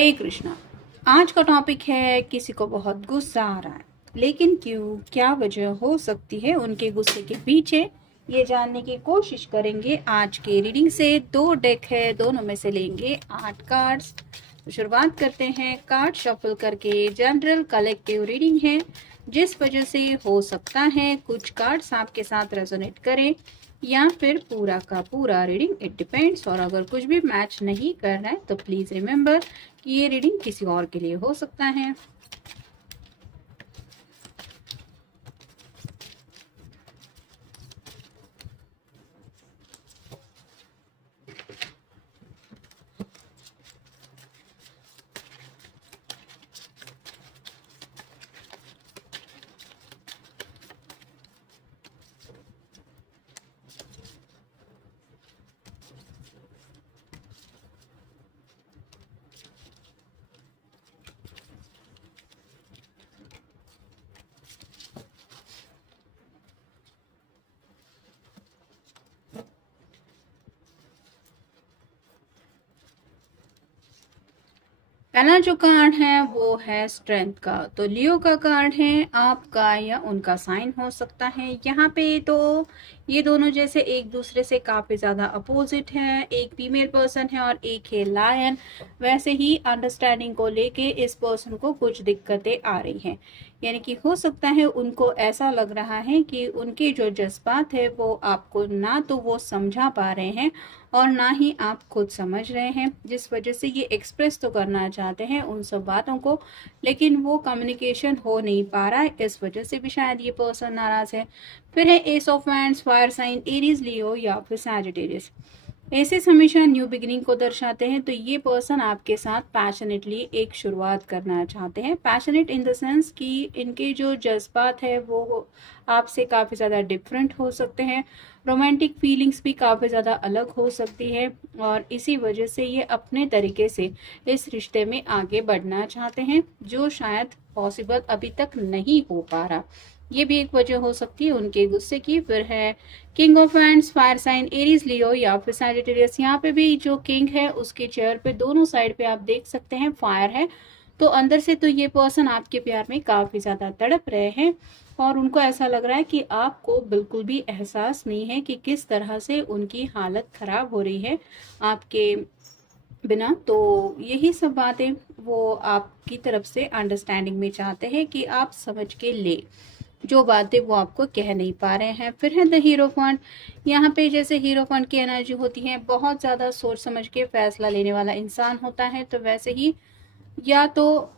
हरे कृष्णा। आज का टॉपिक है किसी को बहुत गुस्सा आ रहा है, लेकिन क्यों, क्या वजह हो सकती है उनके गुस्से के पीछे, ये जानने की कोशिश करेंगे आज के रीडिंग से। 2 डेक है, दोनों में से लेंगे 8 कार्ड्स। तो शुरुआत करते हैं कार्ड शफल करके। जनरल कलेक्टिव रीडिंग है, जिस वजह से हो सकता है कुछ कार्ड्स आपके साथ रेजोनेट करें या फिर पूरा का पूरा रीडिंग, इट डिपेंड्स। और अगर कुछ भी मैच नहीं कर रहा है तो प्लीज रिमेंबर कि ये रीडिंग किसी और के लिए हो सकता है। पहला जो कार्ड है वो है स्ट्रेंथ का। तो लियो का कार्ड है, आपका या उनका साइन हो सकता है। यहाँ पे तो ये दोनों जैसे एक दूसरे से काफी ज्यादा अपोजिट है। एक फीमेल पर्सन है और एक है लायन। वैसे ही अंडरस्टैंडिंग को लेके इस पर्सन को कुछ दिक्कतें आ रही हैं, यानी कि हो सकता है उनको ऐसा लग रहा है कि उनके जो जज्बात है वो आपको ना तो वो समझा पा रहे हैं और ना ही आप खुद समझ रहे हैं, जिस वजह से ये एक्सप्रेस तो करना चाहते हैं उन सब बातों को, लेकिन वो कम्युनिकेशन हो नहीं पा रहा है। इस वजह से भी शायद ये पर्सन नाराज है। फिर है ace of wands, fire sign Aries, Leo या फिर सैजिटेरियस। एसेस हमेशा न्यू बिगिनिंग को दर्शाते हैं। तो ये पर्सन आपके साथ पैशनेटली एक शुरुआत करना चाहते हैं। पैशनेट इन द सेंस कि इनके जो जज्बात है वो आपसे काफ़ी ज़्यादा डिफरेंट हो सकते हैं। रोमांटिक फीलिंग्स भी काफ़ी ज़्यादा अलग हो सकती है और इसी वजह से ये अपने तरीके से इस रिश्ते में आगे बढ़ना चाहते हैं, जो शायद पॉसिबल अभी तक नहीं हो पा रहा। ये भी एक वजह हो सकती है उनके गुस्से की। फिर है king of hands, fire sign Aries, Leo या फिर सैजिटेरियस। यहाँ पे भी जो किंग है उसके चेयर पे दोनों साइड पे आप देख सकते हैं फायर है। तो अंदर से तो ये पर्सन आपके प्यार में काफी ज्यादा तड़प रहे हैं और उनको ऐसा लग रहा है कि आपको बिल्कुल भी एहसास नहीं है कि किस तरह से उनकी हालत खराब हो रही है आपके बिना। तो यही सब बातें वो आपकी तरफ से अंडरस्टैंडिंग में चाहते हैं कि आप समझ के ले, जो बातें वो आपको कह नहीं पा रहे हैं। फिर है द हीरो फंड। यहाँ पे जैसे हीरो फंड की एनर्जी होती है, बहुत ज़्यादा सोच समझ के फैसला लेने वाला इंसान होता है। तो वैसे ही या तो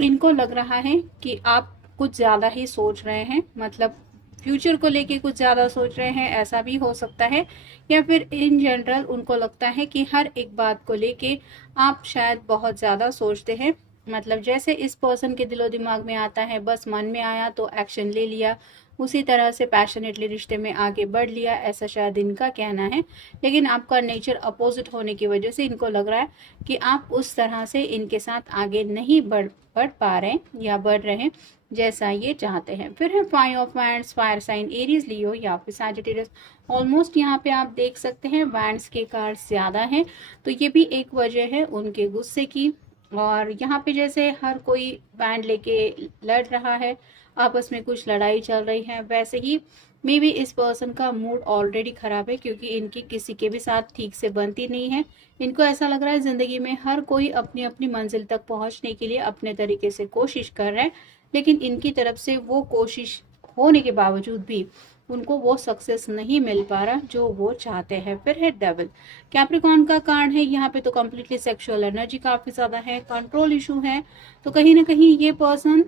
इनको लग रहा है कि आप कुछ ज़्यादा ही सोच रहे हैं, मतलब फ्यूचर को लेके कुछ ज़्यादा सोच रहे हैं, ऐसा भी हो सकता है। या फिर इन जनरल उनको लगता है कि हर एक बात को लेके आप शायद बहुत ज़्यादा सोचते हैं। मतलब जैसे इस पर्सन के दिलो दिमाग में आता है, बस मन में आया तो एक्शन ले लिया, उसी तरह से पैशनेटली रिश्ते में आगे बढ़ लिया, ऐसा शायद इनका कहना है। लेकिन आपका नेचर अपोजिट होने की वजह से इनको लग रहा है कि आप उस तरह से इनके साथ आगे नहीं बढ़ पा रहे हैं या बढ़ रहे हैं जैसा ये चाहते हैं। फिर है five of wands, fire sign Aries, Leo या फिर सैजिटेरियस। ऑलमोस्ट यहाँ पे आप देख सकते हैं वैंड्स के कार्ड ज्यादा हैं, तो ये भी एक वजह है उनके गुस्से की। और यहाँ पे जैसे हर कोई बैंड लेके लड़ रहा है, आपस में कुछ लड़ाई चल रही है, वैसे ही मे बी इस पर्सन का मूड ऑलरेडी खराब है, क्योंकि इनकी किसी के भी साथ ठीक से बनती नहीं है। इनको ऐसा लग रहा है जिंदगी में हर कोई अपनी अपनी मंजिल तक पहुंचने के लिए अपने तरीके से कोशिश कर रहा है, लेकिन इनकी तरफ से वो कोशिश होने के बावजूद भी उनको वो सक्सेस नहीं मिल पा रहा जो वो चाहते हैं। फिर है डेविल। कैप्रिकॉर्न का कार्ड है, यहाँ पे तो कम्प्लीटली सेक्सुअल एनर्जी काफी ज्यादा है, कंट्रोल इशू है। तो कहीं ना कहीं ये पर्सन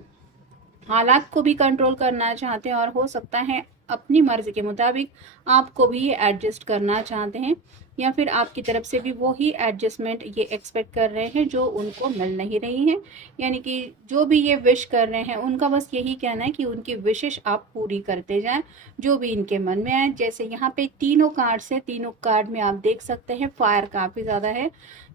हालात को भी कंट्रोल करना चाहते हैं और हो सकता है अपनी मर्जी के मुताबिक आपको भी ये एडजस्ट करना चाहते हैं, या फिर आपकी तरफ से भी वो ही एडजस्टमेंट ये एक्सपेक्ट कर रहे हैं जो उनको मिल नहीं रही है। यानी कि जो भी ये विश कर रहे हैं उनका बस यही कहना है कि उनकी विशेष आप पूरी करते जाएं, जो भी इनके मन में आए। जैसे यहाँ पे तीनों कार्ड से, तीनों कार्ड में आप देख सकते हैं फायर काफी ज्यादा है,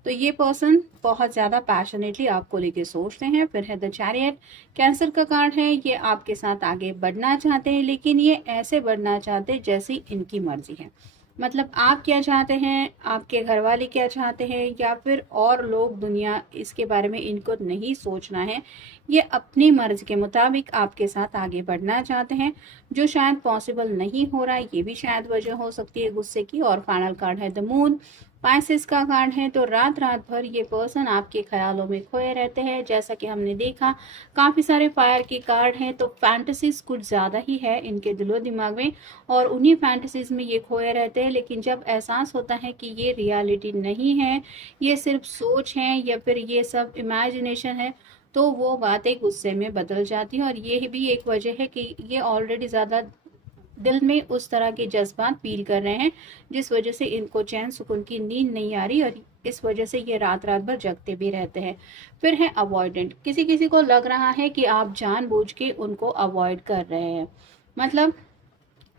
तो ये पर्सन बहुत ज्यादा पैशनेटली आपको लेके सोचते हैं। फिर है द चैरियट। कैंसर का कार्ड है, ये आपके साथ आगे बढ़ना चाहते हैं, लेकिन ये ऐसे बढ़ना चाहते हैं जैसी इनकी मर्जी है। मतलब आप क्या चाहते हैं, आपके घर वाले क्या चाहते हैं, या फिर और लोग दुनिया इसके बारे में इनको नहीं सोचना है। ये अपनी मर्ज़ी के मुताबिक आपके साथ आगे बढ़ना चाहते हैं, जो शायद पॉसिबल नहीं हो रहा है। ये भी शायद वजह हो सकती है गुस्से की। और फाइनल कार्ड है द मून, पाइसेस का कार्ड है। तो रात रात भर ये पर्सन आपके ख्यालों में खोए रहते हैं। जैसा कि हमने देखा, काफ़ी सारे फायर के कार्ड हैं, तो फैंटेसीज कुछ ज़्यादा ही है इनके दिलो दिमाग में, और उन्हीं फैंटेसीज में ये खोए रहते हैं। लेकिन जब एहसास होता है कि ये रियलिटी नहीं है, ये सिर्फ सोच है या फिर ये सब इमेजिनेशन है, तो वो बातें गुस्से में बदल जाती हैं। और ये भी एक वजह है कि ये ऑलरेडी ज़्यादा दिल में उस तरह के जज्बात फील कर रहे हैं, जिस वजह से इनको चैन सुकून की नींद नहीं आ रही, और इस वजह से ये रात रात भर जगते भी रहते हैं। फिर है अवॉइडेंट, किसी किसी को लग रहा है कि आप जानबूझ के उनको अवॉइड कर रहे हैं। मतलब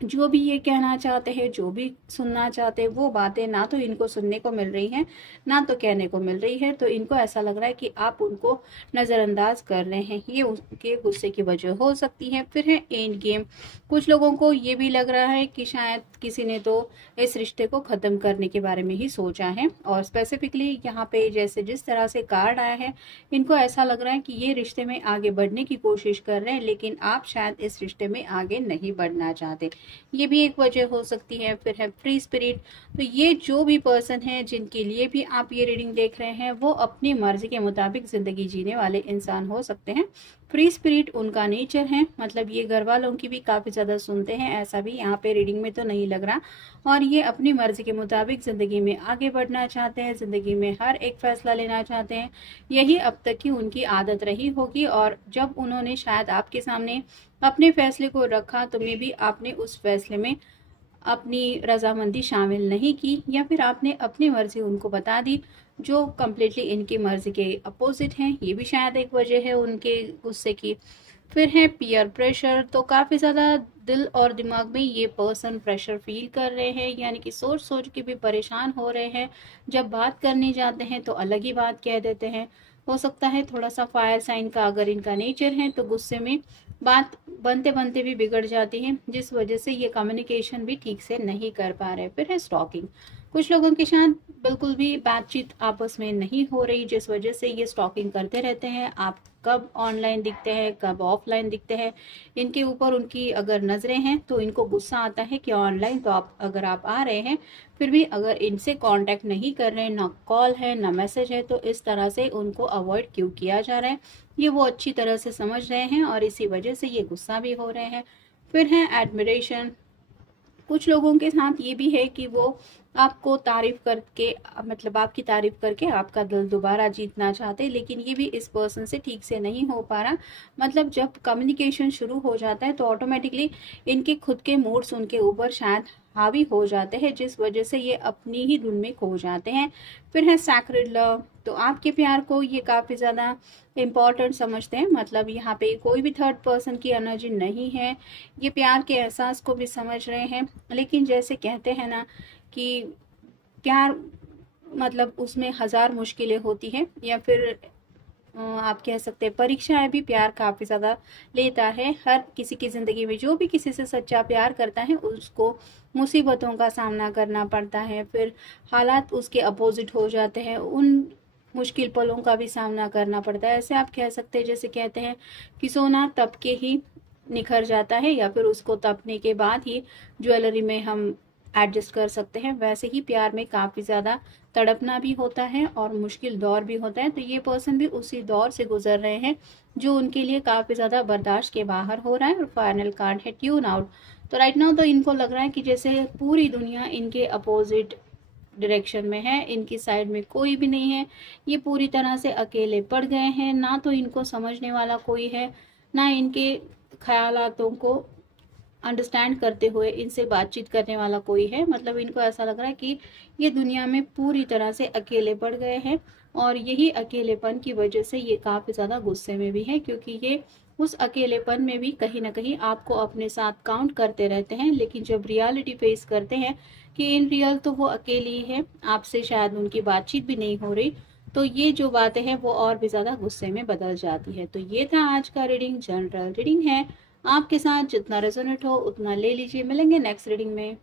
जो भी ये कहना चाहते हैं, जो भी सुनना चाहते हैं, वो बातें ना तो इनको सुनने को मिल रही हैं, ना तो कहने को मिल रही है। तो इनको ऐसा लग रहा है कि आप उनको नज़रअंदाज कर रहे हैं। ये उनके गुस्से की वजह हो सकती है। फिर है एंड गेम, कुछ लोगों को ये भी लग रहा है कि शायद किसी ने तो इस रिश्ते को ख़त्म करने के बारे में ही सोचा है। और स्पेसिफिकली यहाँ पे जैसे जिस तरह से कार्ड आया है, इनको ऐसा लग रहा है कि ये रिश्ते में आगे बढ़ने की कोशिश कर रहे हैं, लेकिन आप शायद इस रिश्ते में आगे नहीं बढ़ना चाहते। ये भी एक वजह हो सकती है। फिर है फ्री स्पिरिट, तो ये जो भी पर्सन है जिनके लिए भी आप ये रीडिंग देख रहे हैं, वो अपनी मर्जी के मुताबिक ज़िंदगी जीने वाले इंसान हो सकते हैं। फ्री स्पिरिट उनका नेचर है, मतलब ये घर वालों की भी काफ़ी ज़्यादा सुनते हैं, ऐसा भी यहाँ पे रीडिंग में तो नहीं लग रहा। और ये अपनी मर्जी के मुताबिक ज़िंदगी में आगे बढ़ना चाहते हैं, ज़िंदगी में हर एक फैसला लेना चाहते हैं। यही अब तक की उनकी आदत रही होगी, और जब उन्होंने शायद आपके सामने अपने फैसले को रखा, तो मे भी आपने उस फैसले में अपनी रजामंदी शामिल नहीं की, या फिर आपने अपनी मर्जी उनको बता दी, जो कम्प्लीटली इनकी मर्जी के अपोजिट हैं। ये भी शायद एक वजह है उनके गुस्से की। फिर है पीयर प्रेशर, तो काफ़ी ज़्यादा दिल और दिमाग में ये पर्सन प्रेशर फील कर रहे हैं, यानी कि सोच सोच के भी परेशान हो रहे हैं। जब बात करने जाते हैं तो अलग ही बात कह देते हैं। हो सकता है थोड़ा सा फायर साइन का अगर इनका नेचर है, तो गुस्से में बात बनते बनते भी बिगड़ जाती है, जिस वजह से ये कम्युनिकेशन भी ठीक से नहीं कर पा रहे। फिर है स्टॉकिंग, कुछ लोगों के साथ बिल्कुल भी बातचीत आपस में नहीं हो रही, जिस वजह से ये स्टॉकिंग करते रहते हैं। आप कब ऑनलाइन दिखते हैं, कब ऑफलाइन दिखते हैं, इनके ऊपर उनकी अगर नज़रें हैं, तो इनको गुस्सा आता है कि ऑनलाइन तो अगर आप आ रहे हैं, फिर भी अगर इनसे कांटेक्ट नहीं कर रहे हैं, ना कॉल है ना मैसेज है, तो इस तरह से उनको अवॉइड क्यों किया जा रहा है, ये वो अच्छी तरह से समझ रहे हैं, और इसी वजह से ये गुस्सा भी हो रहे हैं। फिर है एडमिरेशन, कुछ लोगों के साथ ये भी है कि वो आपको तारीफ करके, मतलब आपकी तारीफ करके आपका दिल दोबारा जीतना चाहते हैं, लेकिन ये भी इस पर्सन से ठीक से नहीं हो पा रहा। मतलब जब कम्युनिकेशन शुरू हो जाता है, तो ऑटोमेटिकली इनके खुद के मूड्स उनके ऊपर शायद हावी हो जाते हैं, जिस वजह से ये अपनी ही धुन में खो जाते हैं। फिर है सैक्रेड लव, तो आपके प्यार को ये काफ़ी ज़्यादा इम्पॉर्टेंट समझते हैं। मतलब यहाँ पे कोई भी थर्ड पर्सन की एनर्जी नहीं है, ये प्यार के एहसास को भी समझ रहे हैं। लेकिन जैसे कहते हैं ना कि प्यार मतलब उसमें हज़ार मुश्किलें होती हैं, या फिर आप कह सकते हैं परीक्षाएं भी प्यार काफ़ी ज़्यादा लेता है। हर किसी की ज़िंदगी में जो भी किसी से सच्चा प्यार करता है, उसको मुसीबतों का सामना करना पड़ता है, फिर हालात उसके अपोजिट हो जाते हैं, उन मुश्किल पलों का भी सामना करना पड़ता है। ऐसे आप कह सकते हैं, जैसे कहते हैं कि सोना तप के ही निखर जाता है, या फिर उसको तपने के बाद ही ज्वेलरी में हम एडजस्ट कर सकते हैं, वैसे ही प्यार में काफ़ी ज़्यादा तड़पना भी होता है और मुश्किल दौर भी होता है। तो ये पर्सन भी उसी दौर से गुजर रहे हैं, जो उनके लिए काफ़ी ज़्यादा बर्दाश्त के बाहर हो रहा है। और फाइनल कार्ड है ट्यून आउट, तो राइट नाउ तो इनको लग रहा है कि जैसे पूरी दुनिया इनके अपोजिट डायरेक्शन में है, इनकी साइड में कोई भी नहीं है, ये पूरी तरह से अकेले पड़ गए हैं। ना तो इनको समझने वाला कोई है, ना इनके ख्यालातों को अंडरस्टैंड करते हुए इनसे बातचीत करने वाला कोई है। मतलब इनको ऐसा लग रहा है कि ये दुनिया में पूरी तरह से अकेले पड़ गए हैं, और यही अकेलेपन की वजह से ये काफ़ी ज़्यादा गुस्से में भी है, क्योंकि ये उस अकेलेपन में भी कहीं ना कहीं आपको अपने साथ काउंट करते रहते हैं। लेकिन जब रियलिटी फेस करते हैं कि इन रियल तो वो अकेले ही है, आपसे शायद उनकी बातचीत भी नहीं हो रही, तो ये जो बातें हैं वो और भी ज़्यादा गुस्से में बदल जाती है। तो ये था आज का रीडिंग, जनरल रीडिंग है, आपके साथ जितना रेजोनेट हो उतना ले लीजिए। मिलेंगे नेक्स्ट रीडिंग में।